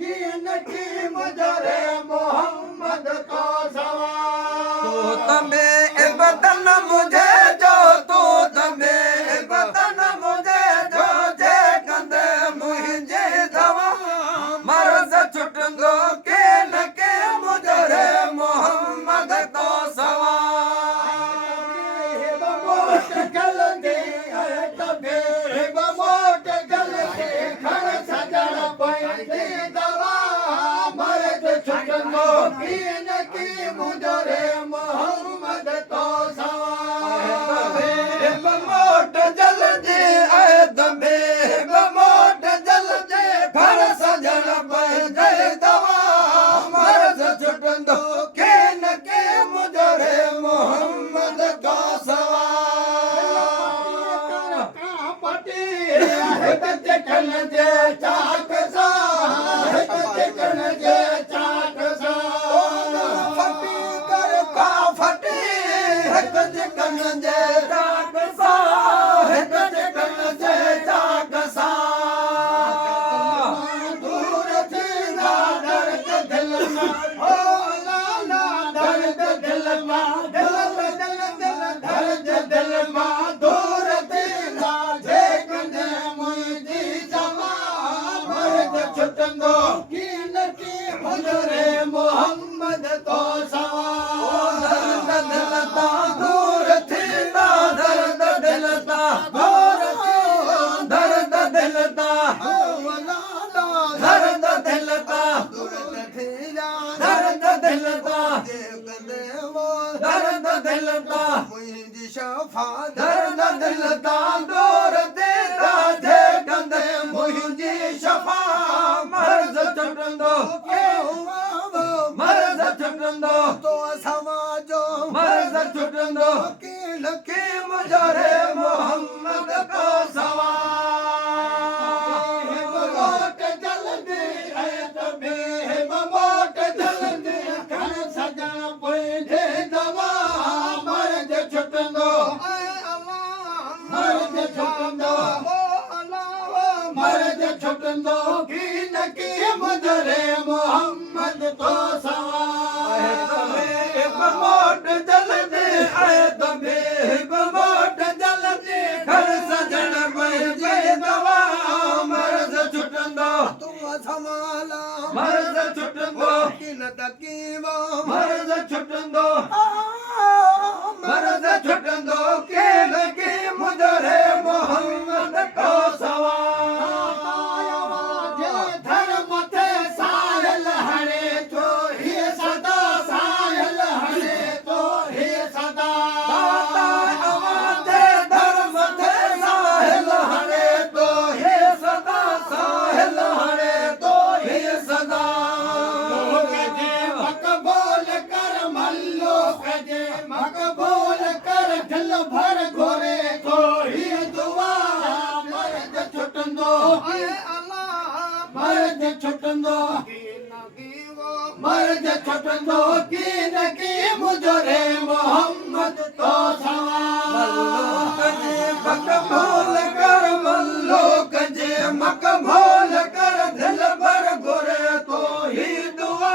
कीन की मुजरे मोहम्मद तो सवा तू तमे बतन मुझे जो तू तमे बतन मुझे जो जे कंदे मुझे दवा मर्ज छुटंदो के न के मुजरे मोहम्मद तो सवा मोट गल दे तबे मोट गल दे खड़ सजण पैंदी दवा मर्द छुटंदो कीन की मुजरे मोहम्मद तो सवा मोट जल दे दबे मोट जल दे घर सजण पैंदे दवा मर्ज छुटंदो के न के मुजरे मोहम्मद तो सवा चिकन जे चाक सा चिकन जे चाक सा फटी कर का फटी हिक चिकन जे चाक सा हिक चिकन जे चाक सा दूर थी ना दर्द दिल में हो लाला दर्द दिल में दर्द दिल में दूर थी ना देखने मुझी जमा मर्द छुटंदो कीन की मुजरे मोहम्मद तो सवा दर्द दिलता दूर थी ना दर्द दिलता दूर थी दर्द दिलता दर्द दिलता दर्द दिलता दर्द दिलता मुझी शफा दर्द दिलता दूर तेरा जे कंदे मुझी शफा मर्ज छुटंदो मर्ज छुटंदो तो समाजो मर्ज छुटंदो कीन के मुजरे मोहम्मद को सवा मोट जल्दी तबे मोट जल्दी खड़ सजण पैंदे दवा मर्द छुटंदो मर्द छुटंदो मर्द छुटंदो कीन की मुजरे मोहम्मद तो सवा मोट जल दे तबे मोट जल दे घर सजण पैंदे दवा मर्ज छुटंदो समाला मर्ज छुटंदो किन तकीवा मर्ज छुटंदो मर्ज छुटंदो के लगे मुजरे मोहम्मद को सवा धर्म थे सायल हरे तो ही सदा सायल हरे तो ही सदा दाता आवाज़े धर्म थे साहिल हरे तो हे सदा साहिल हरे तो हे सदा कजे मकबूल कर मल्लो कजे मकबूल कर दिल भर घोरे तो ही दुआ मर्द छुटंदो मर्द छुटंदो मर्द छुटंदो कीन की मुजरे मोहम्मद तो सवा कजे मकबूल कर मल्लो कजे मकबूल कर दिल भर घुरे तो ही दुआ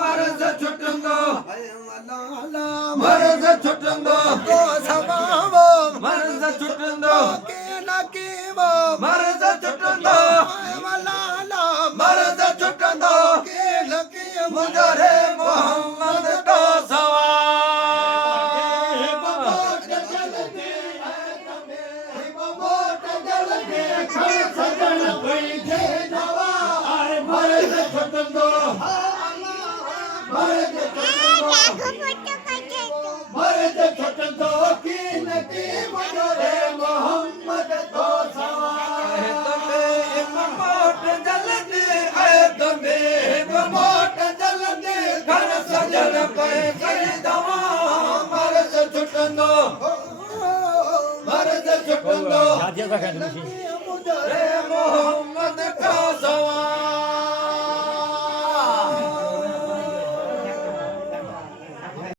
मर्ज छुटंदो मर्ज छुटंदो तो सवावो मर्ज छुटंदो कीन की वो मर्ज छुटंदो मलाला मर्ज छुटंदो कीन की मुजरे मोहम्मद को सवा मोट जल दे मोट जल दे खड़ सजण पैंदे दवा मर्द छुटंदो मर्द छुटंदो मर्द छुटंदो कीन की मुजरे मोहम्मद तो सवा मोट जल दे मोट जल दे घर सजण पैंदे दवा मर्ज छुटंदो मर्ज छुटंदो मुजरे मोहम्मद को सवा